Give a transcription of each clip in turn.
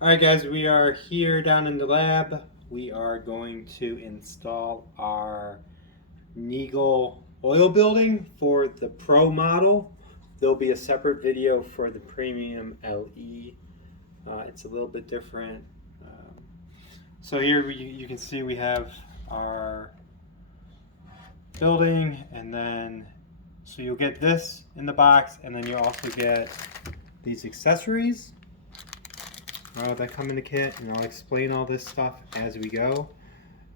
Alright guys, we are here down in the lab. We are going to install our Neagele Oil Building for the Pro model. There'll be a separate video for the Premium LE. It's a little bit different. So here you can see we have our building, and then so you'll get this in the box, and then you'll also get these accessories that come in the kit, and I'll explain all this stuff as we go.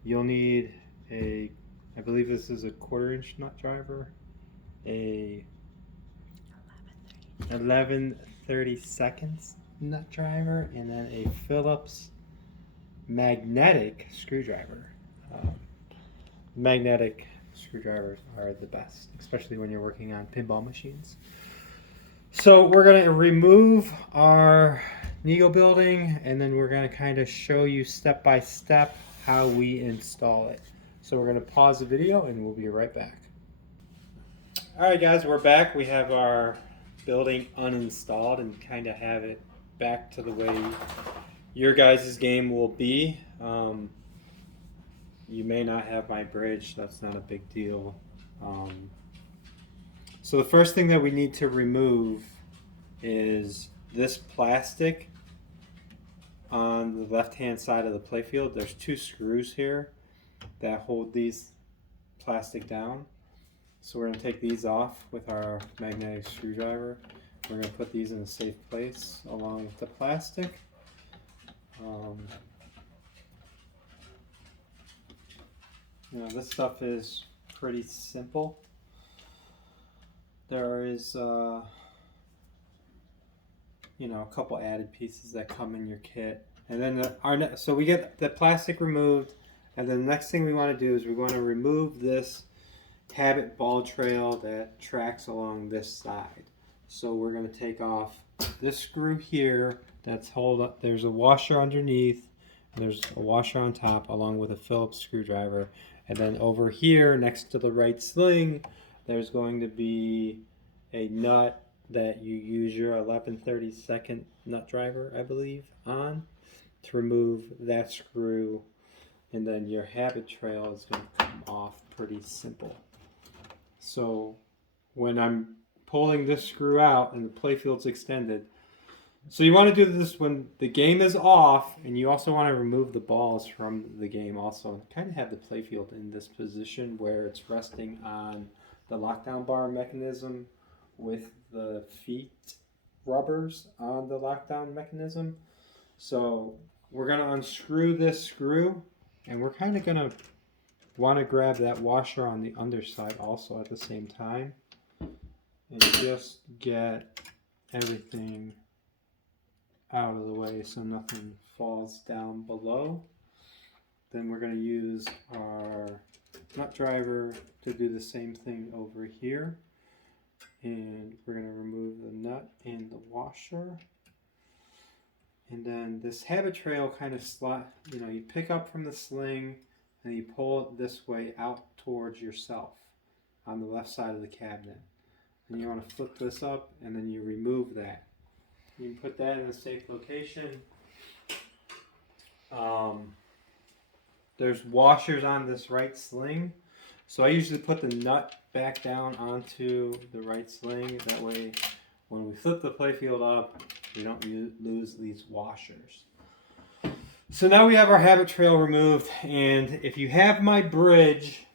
You'll need I believe this is a 1/4-inch nut driver, a 11/32 nut driver, and then a Phillips magnetic screwdriver. Magnetic screwdrivers are the best, especially when you're working on pinball machines. So we're going to remove our Neagele building, and then we're going to kind of show you step by step how we install it. So we're going to pause the video and we'll be right back. Alright guys, we're back. We have our building uninstalled and kind of have it back to the way your guys' game will be. You may not have my bridge, that's not a big deal. So the first thing that we need to remove is this plastic on the left hand side of the playfield. There's 2 screws here that hold these plastic down. So we're going to take these off with our magnetic screwdriver. We're going to put these in a safe place along with the plastic. This stuff is pretty simple. There is a couple added pieces that come in your kit, and then so we get the plastic removed, and then the next thing we want to do is we want to remove this habit ball trail that tracks along this side. So we're going to take off this screw here that's hold up. There's a washer underneath, and there's a washer on top along with a Phillips screwdriver, and then over here next to the right sling there's going to be a nut that you use your 11/32 nut driver, I believe, on to remove that screw, and then your habit trail is going to come off pretty simple. So when I'm pulling this screw out and the playfield's extended, so you want to do this when the game is off, and you also want to remove the balls from the game also. Kind of have the playfield in this position where it's resting on the lockdown bar mechanism with the feet rubbers on the lockdown mechanism. So we're going to unscrew this screw, and we're kind of going to want to grab that washer on the underside also at the same time, and just get everything out of the way so nothing falls down below. Then we're going to use our nut driver to do the same thing over here, and we're going to remove the nut and the washer. And then this habit trail kind of you pick up from the sling and you pull it this way out towards yourself on the left side of the cabinet. And you want to flip this up, and then you remove that. You can put that in a safe location. There's washers on this right sling, so I usually put the nut back down onto the right sling. That way when we flip the playfield up, we don't lose these washers. So now we have our habit trail removed, and if you have my bridge,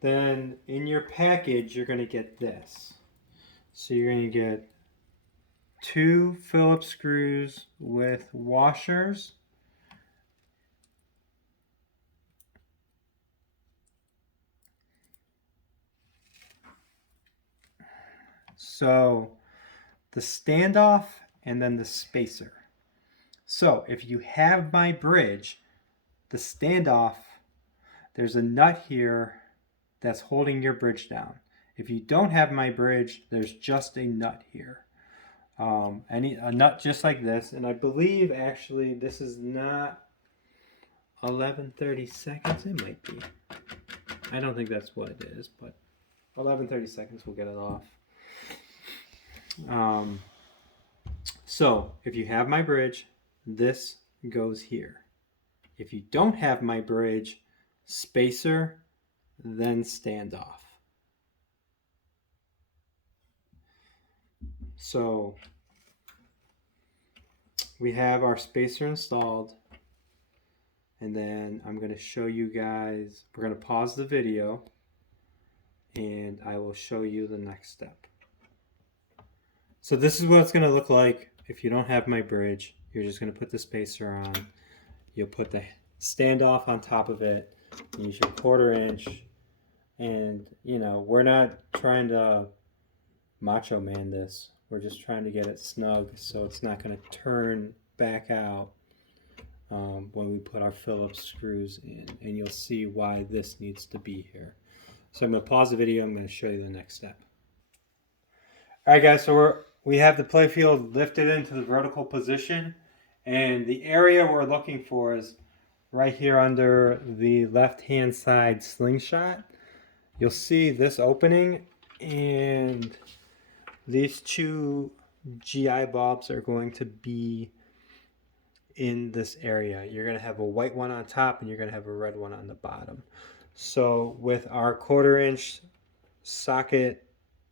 then in your package you're going to get this. So you're going to get 2 Phillips screws with washers, so the standoff and then the spacer. So if you have my bridge, the standoff, there's a nut here that's holding your bridge down. If you don't have my bridge, there's just a nut here. A nut just like this, and I believe actually this is not 11/32. It might be. I don't think that's what it is, but 11/32 will get it off. So if you have my bridge, this goes here. If you don't have my bridge, spacer, then standoff. So we have our spacer installed, and then I'm going to show you guys, we're going to pause the video and I will show you the next step. So this is what it's going to look like if you don't have my bridge. You're just going to put the spacer on. You'll put the standoff on top of it. Use your 1/4 inch. And, you know, we're not trying to macho man this. We're just trying to get it snug so it's not going to turn back out when we put our Phillips screws in. And you'll see why this needs to be here. So I'm going to pause the video. I'm going to show you the next step. All right, guys, so we have the playfield lifted into the vertical position, and the area we're looking for is right here under the left-hand side slingshot. You'll see this opening, and these 2 GI bulbs are going to be in this area. You're going to have a white one on top, and you're going to have a red one on the bottom. So with our 1/4 inch socket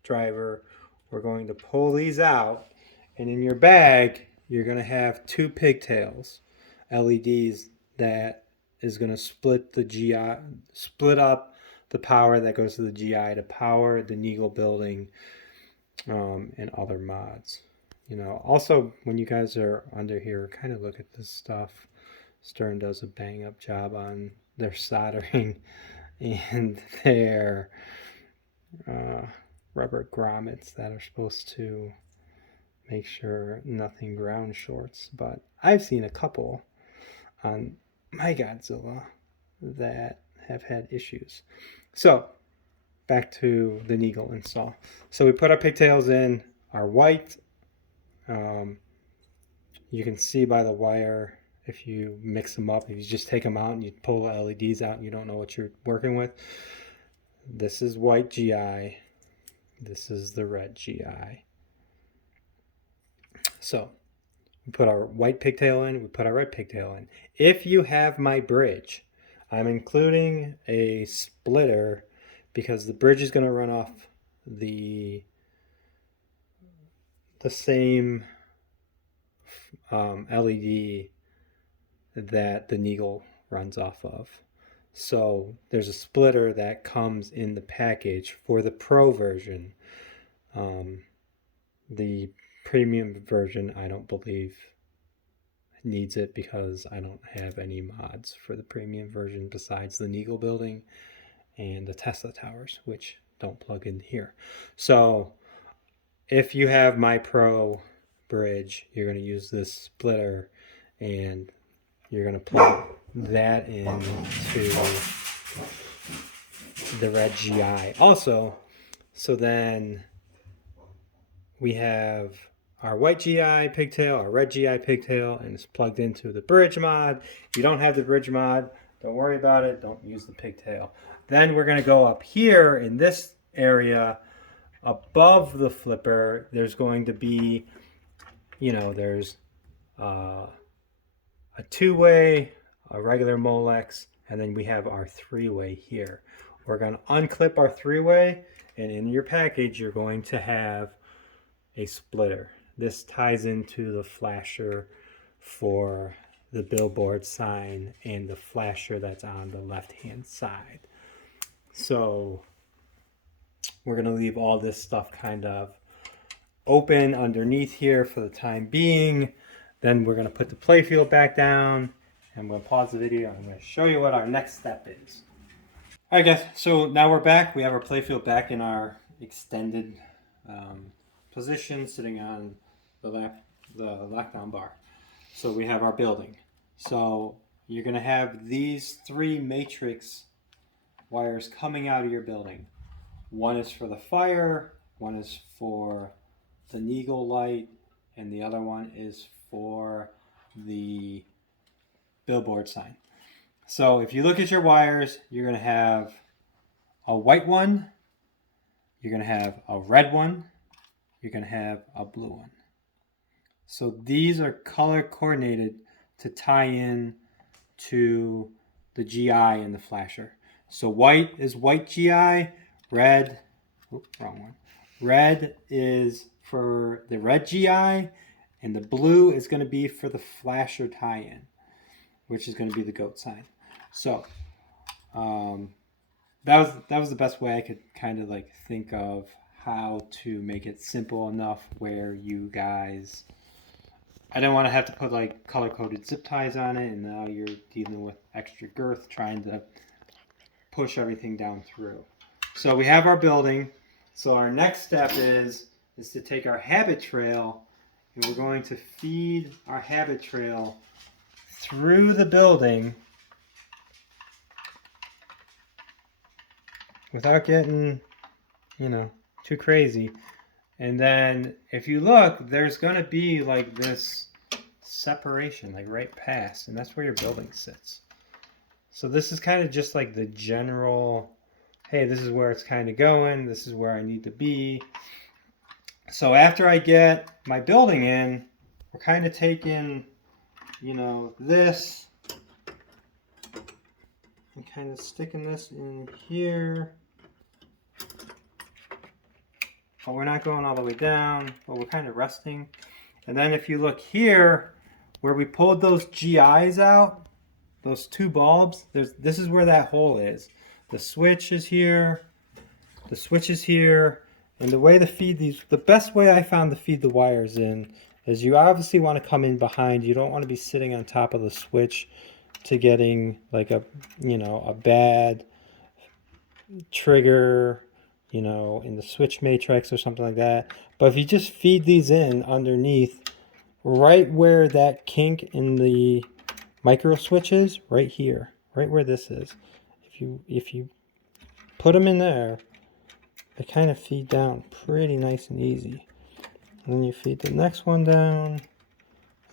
driver, we're going to pull these out, and in your bag, you're going to have 2 pigtails, LEDs, that is going to split the GI, split up the power that goes to the GI to power the Neagele building and other mods. You know, also when you guys are under here, kind of look at this stuff. Stern does a bang up job on their soldering and their rubber grommets that are supposed to make sure nothing ground shorts, but I've seen a couple on my Godzilla that have had issues. So back to the Neagele install. So we put our pigtails in, our white. You can see by the wire if you mix them up, if you just take them out and you pull the LEDs out and you don't know what you're working with. This is white GI. This is the red GI. So we put our white pigtail in, we put our red pigtail in. If you have my bridge, I'm including a splitter because the bridge is going to run off the same LED that the Neagele runs off of. So there's a splitter that comes in the package for the Pro version. The premium version, I don't believe needs it because I don't have any mods for the premium version besides the Neagele building and the Tesla towers, which don't plug in here. So if you have my Pro bridge, you're going to use this splitter and you're going to plug that into the red GI also. So then we have our white GI pigtail, our red GI pigtail, and it's plugged into the bridge mod. If you don't have the bridge mod, don't worry about it. Don't use the pigtail. Then we're going to go up here in this area above the flipper. There's going to be, you know, there's a 2-way, a regular Molex, and then we have our 3-way here. We're going to unclip our 3-way, and in your package, you're going to have a splitter. This ties into the flasher for the Billboard sign and the flasher that's on the left-hand side. So we're going to leave all this stuff kind of open underneath here for the time being. Then we're going to put the playfield back down, and we'll pause the video. I'm going to show you what our next step is. All right, guys, so now we're back. We have our playfield back in our extended position, sitting on the lockdown bar. So we have our building. So you're going to have these 3 matrix wires coming out of your building. One is for the fire, one is for the Neagele light, and the other one is for the Billboard sign. So if you look at your wires, you're going to have a white one, you're going to have a red one, you're going to have a blue one. So these are color coordinated to tie in to the GI in the flasher. So white is white GI, red, wrong one. Red is for the red GI, and the blue is going to be for the flasher tie-in, which is going to be the goat sign. So that was the best way I could kind of like think of how to make it simple enough where you guys, I didn't want to have to put like color-coded zip ties on it, and now you're dealing with extra girth trying to push everything down through. So we have our building. So our next step is to take our habit trail, and we're going to feed our habit trail through the building without getting, too crazy. And then if you look, there's going to be like this separation, like right past, and that's where your building sits. So this is kind of just like the general, hey, this is where it's kind of going, this is where I need to be. So after I get my building in, we're kind of taking, this and kind of sticking this in here. But we're not going all the way down, but we're kind of resting. And then if you look here, where we pulled those GIs out, those two bulbs, this is where that hole is. The switch is here, the switch is here, and the way to feed these, the best way I found to feed the wires in is you obviously want to come in behind. You don't want to be sitting on top of the switch to getting like a bad trigger, in the switch matrix or something like that. But if you just feed these in underneath, right where that kink in the micro switch is, right here, right where this is, if you put them in there, they kind of feed down pretty nice and easy. And then you feed the next one down,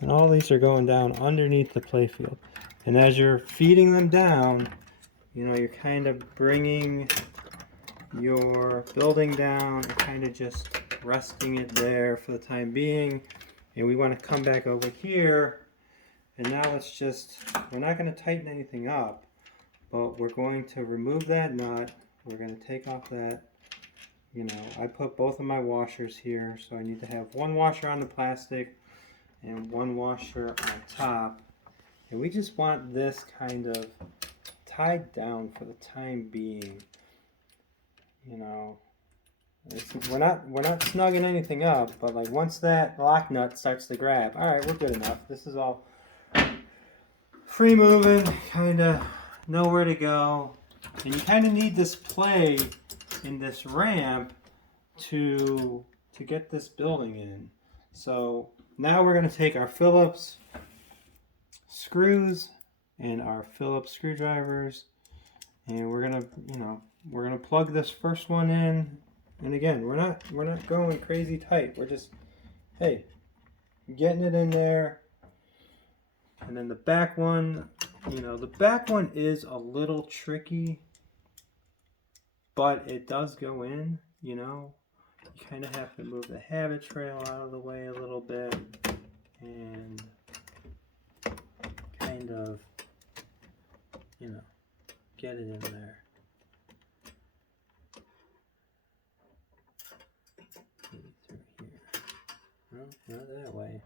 and all these are going down underneath the playfield. And as you're feeding them down, you're kind of bringing your building down and kind of just resting it there for the time being. And we want to come back over here, and now we're not going to tighten anything up, but we're going to remove that nut. We're going to take off that, I put both of my washers here, so I need to have one washer on the plastic and one washer on top. And we just want this kind of tied down for the time being. We're not snugging anything up, but like once that lock nut starts to grab, all right, we're good enough. This is all free moving, kind of know where to go, and you kind of need this play in this ramp to get this building in. So now we're going to take our Phillips screws and our Phillips screwdrivers, and we're gonna plug this first one in. And again, we're not going crazy tight. We're just, hey, getting it in there. And then the back one, the back one is a little tricky, but it does go in. You kind of have to move the habit trail out of the way a little bit and kind of, get it in there. Through here. No, not that way.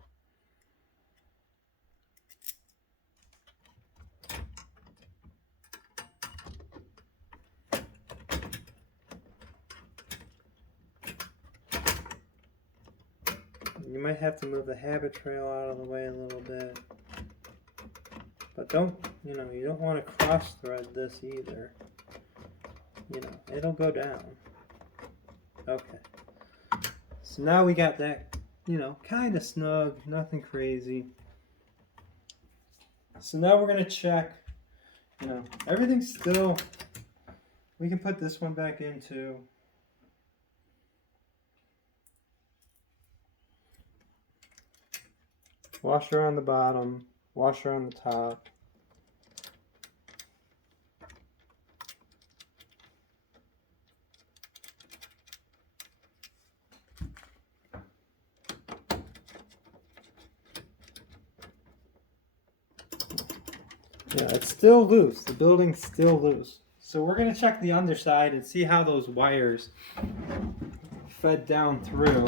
You might have to move the habit trail out of the way a little bit. But don't, you don't want to cross thread this either. It'll go down. Okay. So now we got that, kind of snug, nothing crazy. So now we're going to check, everything's still, we can put this one back in too. Washer on the bottom, washer on the top. Yeah, it's still loose. The building's still loose. So we're gonna check the underside and see how those wires fed down through.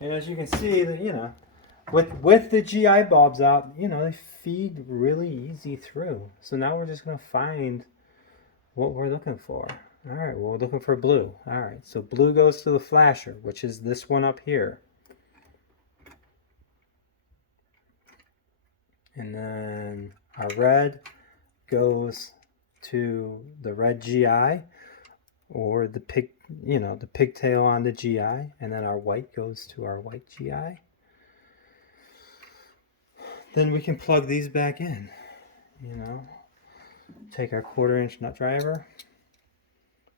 And as you can see, that with the GI bulbs out, they feed really easy through. So now we're just gonna find what we're looking for. All right, well, we're looking for blue. All right, so blue goes to the flasher, which is this one up here. And then our red goes to the red GI, or the pigtail on the GI, and then our white goes to our white GI. Then we can plug these back in, take our 1/4" nut driver,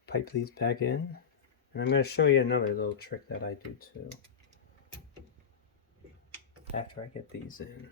pipe these back in, and I'm going to show you another little trick that I do too after I get these in.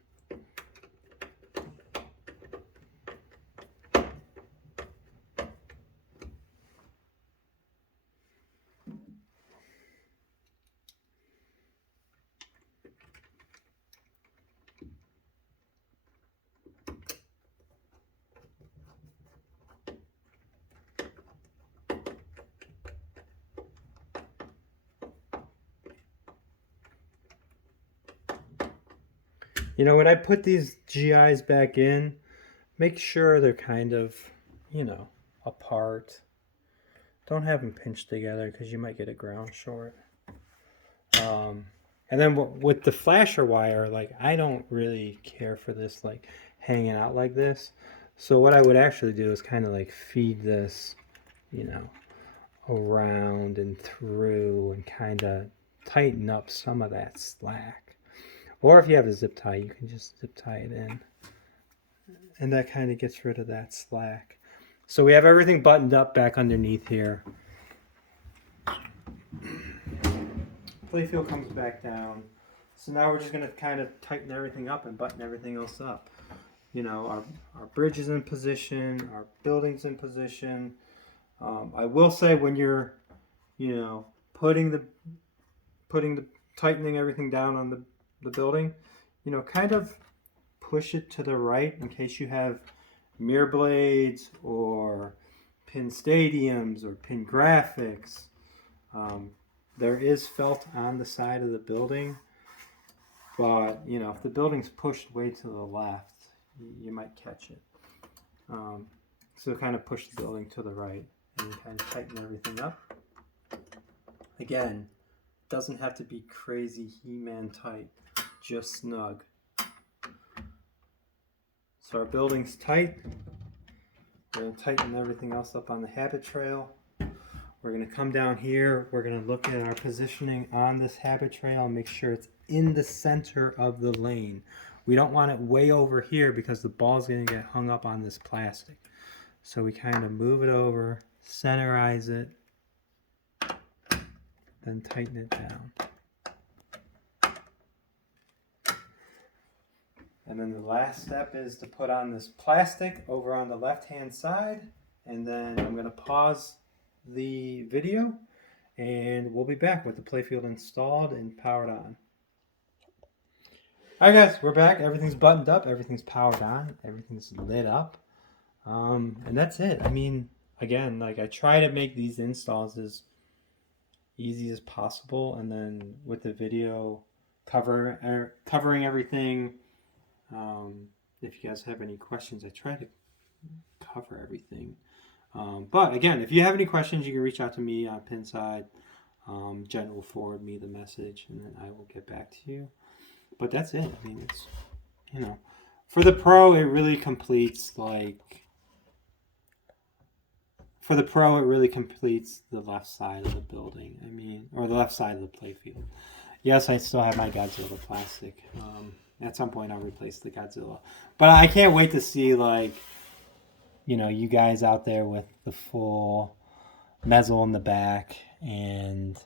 When I put these GIs back in, make sure they're kind of, apart. Don't have them pinched together because you might get a ground short. And then with the flasher wire, I don't really care for this hanging out like this. So what I would actually do is kind of feed this, around and through and kind of tighten up some of that slack. Or if you have a zip tie, you can just zip tie it in. And that kind of gets rid of that slack. So we have everything buttoned up back underneath here. Playfield comes back down. So now we're just going to kind of tighten everything up and button everything else up. Our bridge is in position, our building's in position. I will say when you're, tightening everything down on the building, kind of push it to the right in case you have mirror blades or pin stadiums or pin graphics. There is felt on the side of the building, but if the building's pushed way to the left, you might catch it. So kind of push the building to the right and kind of tighten everything up. Again, doesn't have to be crazy He-Man tight, just snug. So our building's tight. We're going to tighten everything else up on the habit trail. We're going to come down here. We're going to look at our positioning on this habit trail and make sure it's in the center of the lane. We don't want it way over here because the ball's going to get hung up on this plastic. So we kind of move it over, centerize it, then tighten it down. And then the last step is to put on this plastic over on the left-hand side. And then I'm going to pause the video and we'll be back with the playfield installed and powered on. Alright guys, we're back. Everything's buttoned up, everything's powered on, everything's lit up. And that's it. I mean, again, I try to make these installs as easy as possible, and then with the video covering everything. If you guys have any questions, I try to cover everything. But again, if you have any questions, you can reach out to me on Pinside. Jen will forward me the message, and then I will get back to you. But that's it. I mean, it's, for the Pro, it really completes for the Pro, it really completes the left side of the building. I mean, or the left side of the playfield. Yes, I still have my Godzilla plastic. At some point, I'll replace the Godzilla. But I can't wait to see, you guys out there with the full mezzle in the back and,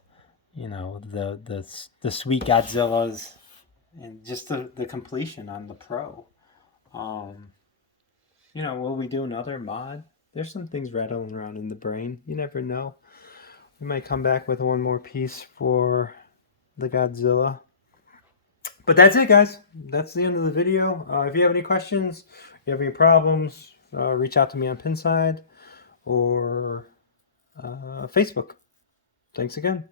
the sweet Godzillas and just the completion on the Pro. Will we do another mod? There's some things rattling around in the brain. You never know. We might come back with one more piece for the Godzilla. But that's it, guys. That's the end of the video. If you have any questions, you have any problems, reach out to me on Pinside or Facebook. Thanks again.